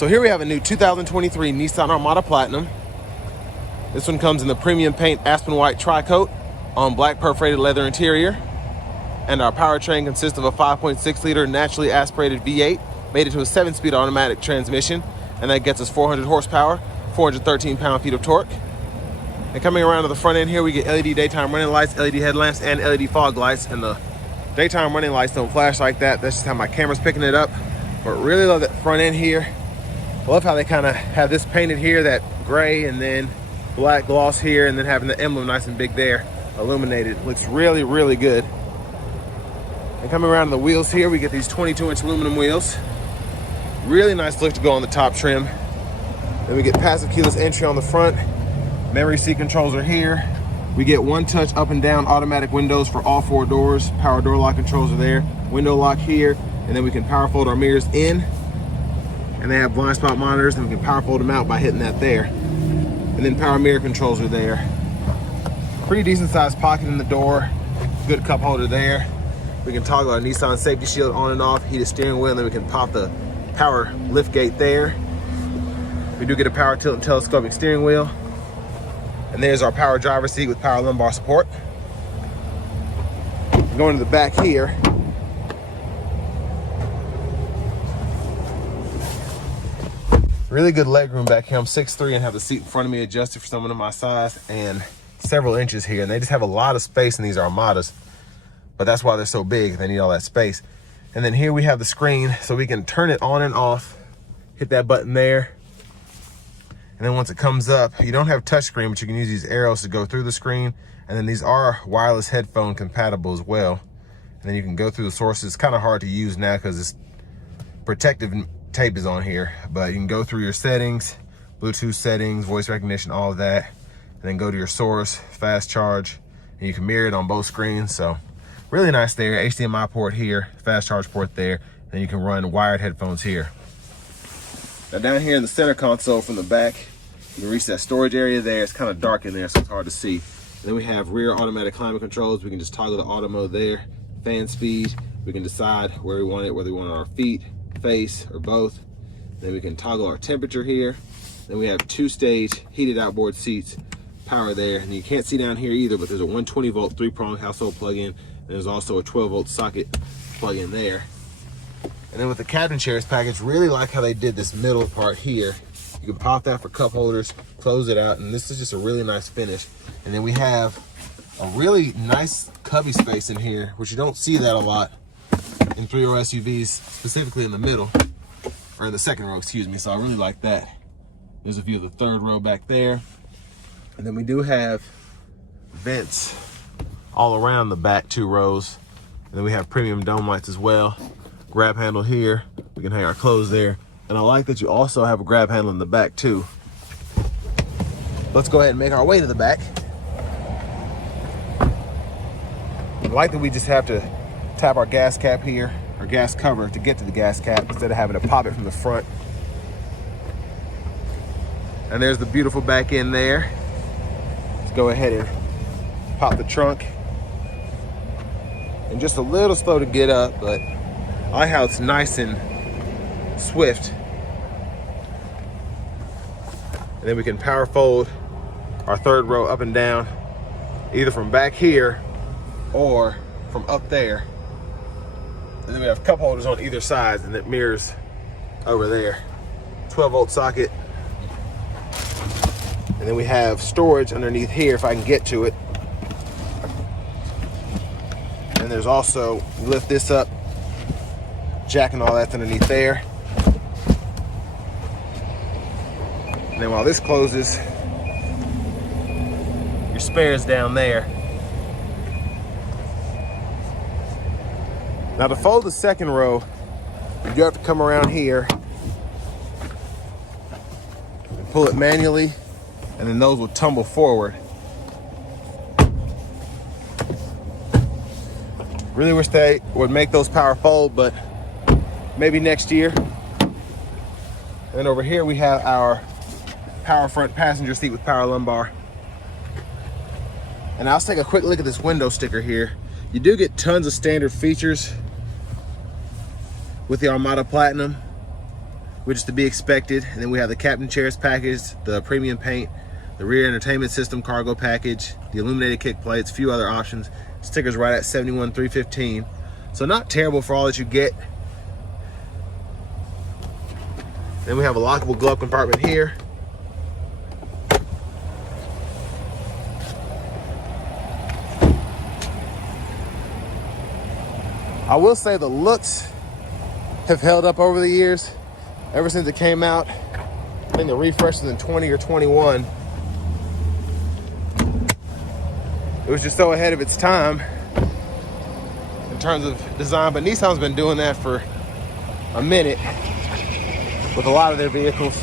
So here we have a new 2023 Nissan Armada Platinum. This one comes in the premium paint Aspen White Tri-Coat on black perforated leather interior. And our powertrain consists of a 5.6 liter naturally aspirated V8 made into a 7-speed automatic transmission, and that gets us 400 horsepower, 413 pound-feet of torque. And coming around to the front end here, we get LED daytime running lights, LED headlamps, and LED fog lights. And the daytime running lights don't flash like that. That's just how my camera's picking it up. But really love that front end here. I love how they kind of have this painted here, that gray, and then black gloss here, and then having the emblem nice and big there, illuminated. Looks really, really good. And coming around to the wheels here, we get these 22-inch aluminum wheels. Really nice look to go on the top trim. Then we get passive keyless entry on the front. Memory seat controls are here. We get one-touch up and down automatic windows for all 4 doors. Power door lock controls are there. Window lock here. And then we can power fold our mirrors in. And they have blind spot monitors, and we can power fold them out by hitting that there. And then power mirror controls are there. Pretty decent sized pocket in the door. Good cup holder there. We can toggle our Nissan safety shield on and off, heated steering wheel, and then we can pop the power lift gate there. We do get a power tilt and telescopic steering wheel. And there's our power driver seat with power lumbar support. Going to the back here. Really good leg room back here. I'm 6'3" and have the seat in front of me adjusted for someone of my size and several inches here. And they just have a lot of space in these Armadas, but that's why they're so big. They need all that space. And then here we have the screen, so we can turn it on and off. Hit that button there. And then once it comes up, you don't have touch screen, but you can use these arrows to go through the screen. And then these are wireless headphone compatible as well. And then you can go through the sources. It's kind of hard to use now because this protective tape is on here, but you can go through your settings, Bluetooth settings, voice recognition, all of that, and then go to your source, fast charge, and you can mirror it on both screens. So really nice there. HDMI port here, fast charge port there, and you can run wired headphones here. Now down here in the center console from the back, you can reach that storage area there. It's kind of dark in there, so it's hard to see. And then we have rear automatic climate controls. We can just toggle the auto mode there. Fan speed, we can decide where we want it, whether we want it on our feet, face, or both. Then we can toggle our temperature here. Then we have 2-stage heated outboard seats, power there. And you can't see down here either, but there's a 120-volt 3-prong household plug-in. And there's also a 12-volt socket plug-in there. And then with the cabin chairs package, really like how they did this middle part here. You can pop that for cup holders, close it out, and this is just a really nice finish. And then we have a really nice cubby space in here, which you don't see that a lot in 3-row SUVs, specifically in the middle, or in the second row, excuse me. So I really like that. There's a view of the third row back there. And then we do have vents all around the back 2 rows. And then we have premium dome lights as well. Grab handle here, we can hang our clothes there. And I like that you also have a grab handle in the back too. Let's go ahead and make our way to the back. I like that we just have to tap our gas cap here, or gas cover, to get to the gas cap instead of having to pop it from the front. And there's the beautiful back end there. Let's go ahead and pop the trunk. And just a little slow to get up, but I like how it's nice and swift. And then we can power fold our third row up and down, either from back here or from up there. And then we have cup holders on either side, and it mirrors over there. 12-volt socket. And then we have storage underneath here if I can get to it. And there's also, lift this up, jack and all that's underneath there. And then while this closes, your spare's down there. Now to fold the second row, you do have to come around here and pull it manually, and then those will tumble forward. Really wish they would make those power fold, but maybe next year. And over here we have our power front passenger seat with power lumbar. And let's take a quick look at this window sticker here. You do get tons of standard features with the Armada Platinum. which is to be expected. And then we have the captain chairs package, the premium paint, the rear entertainment system cargo package, the illuminated kick plates, a few other options. Stickers right at $71,315. So not terrible for all that you get. Then we have a lockable glove compartment here. I will say the looks have held up over the years. Ever since it came out, I think the refresh was in 20 or 21. It was just so ahead of its time in terms of design, but Nissan's been doing that for a minute with a lot of their vehicles.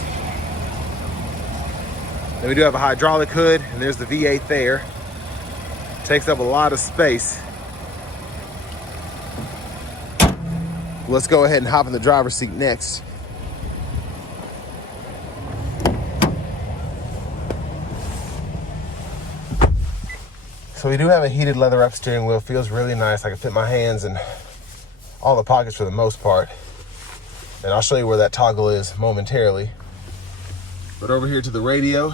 Then we do have a hydraulic hood, and there's the V8 there. Takes up a lot of space. Let's go ahead and hop in the driver's seat next. So we do have a heated leather wrap steering wheel. Feels really nice. I can fit my hands in all the pockets for the most part. And I'll show you where that toggle is momentarily. But over here to the radio,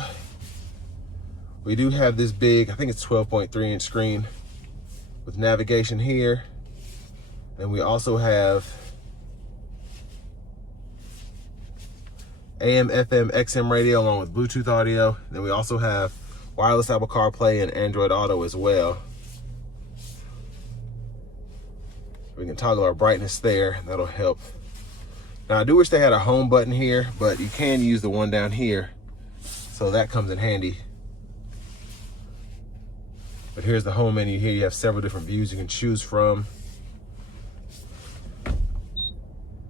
we do have this big, I think it's 12.3-inch screen with navigation here. And we also have AM, FM, XM radio along with Bluetooth audio. Then we also have wireless Apple CarPlay and Android Auto as well. We can toggle our brightness there. That'll help. Now I do wish they had a home button here, but you can use the one down here. So that comes in handy. But here's the home menu here. You have several different views you can choose from.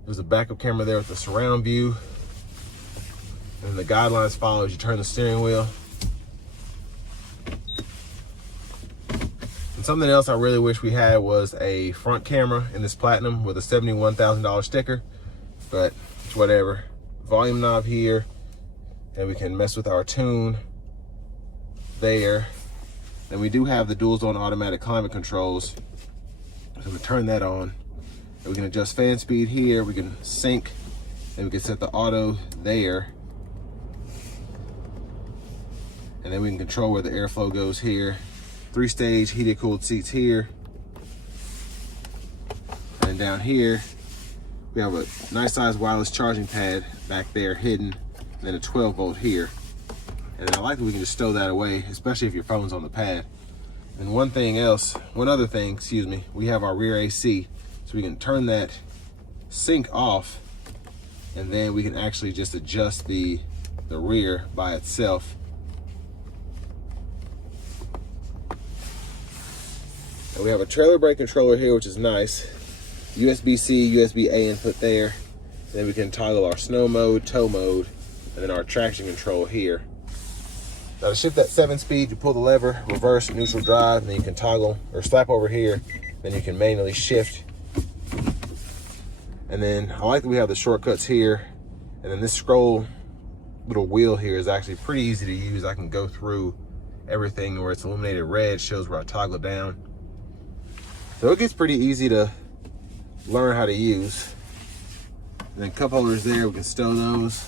There's a backup camera there with the surround view. And the guidelines follow as you turn the steering wheel. And something else I really wish we had was a front camera in this Platinum with a $71,000 sticker, but it's whatever. Volume knob here, and we can mess with our tune there. And we do have the dual zone automatic climate controls. So we turn that on. And we can adjust fan speed here, we can sync, and we can set the auto there. And then we can control where the airflow goes here. 3-stage heated cooled seats here. And down here, we have a nice size wireless charging pad back there hidden, and then a 12-volt here. And I like that we can just stow that away, especially if your phone's on the pad. And one other thing, excuse me, we have our rear AC. So we can turn that sync off, and then we can actually just adjust the rear by itself. And we have a trailer brake controller here, which is nice. USB-C, USB-A input there. And then we can toggle our snow mode, tow mode, and then our traction control here. Now to shift that 7-speed, you pull the lever, reverse, neutral drive, and then you can toggle or slap over here. Then you can manually shift. And then I like that we have the shortcuts here. And then this scroll little wheel here is actually pretty easy to use. I can go through everything where it's illuminated red, shows where I toggle down. So it gets pretty easy to learn how to use. And then cup holders there, we can stow those.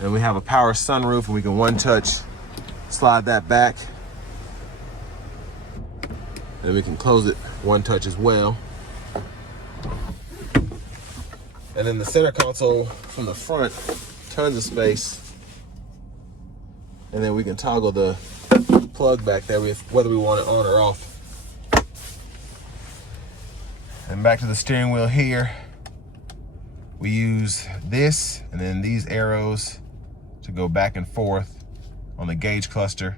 And we have a power sunroof, and we can one-touch slide that back. And we can close it one-touch as well. And then the center console from the front, tons of space. And then we can toggle the plug back there with whether we want it on or off. And back to the steering wheel here. We use this and then these arrows to go back and forth on the gauge cluster.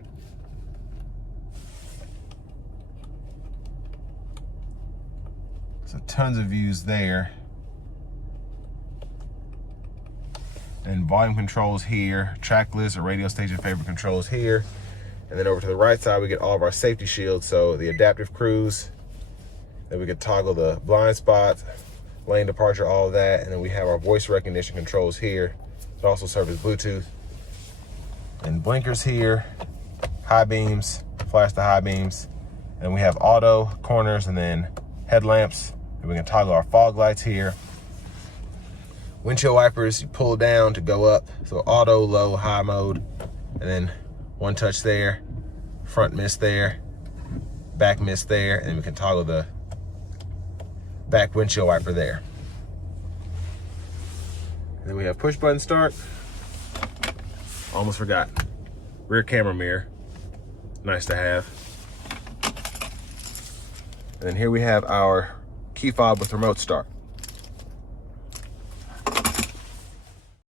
So tons of views there. And volume controls here, track list or radio station favorite controls here. And then over to the right side, we get all of our safety shields. So the adaptive cruise, then we can toggle the blind spots, lane departure, all of that. And then we have our voice recognition controls here. It also serves as Bluetooth. And blinkers here, high beams, flash the high beams. And we have auto, corners, and then headlamps. And we can toggle our fog lights here. Windshield wipers, you pull down to go up. So auto, low, high mode. And then one touch there, front mist there, back mist there, and we can toggle the back windshield wiper there. And then we have push button start. Almost forgot. Rear camera mirror, nice to have. And then here we have our key fob with remote start.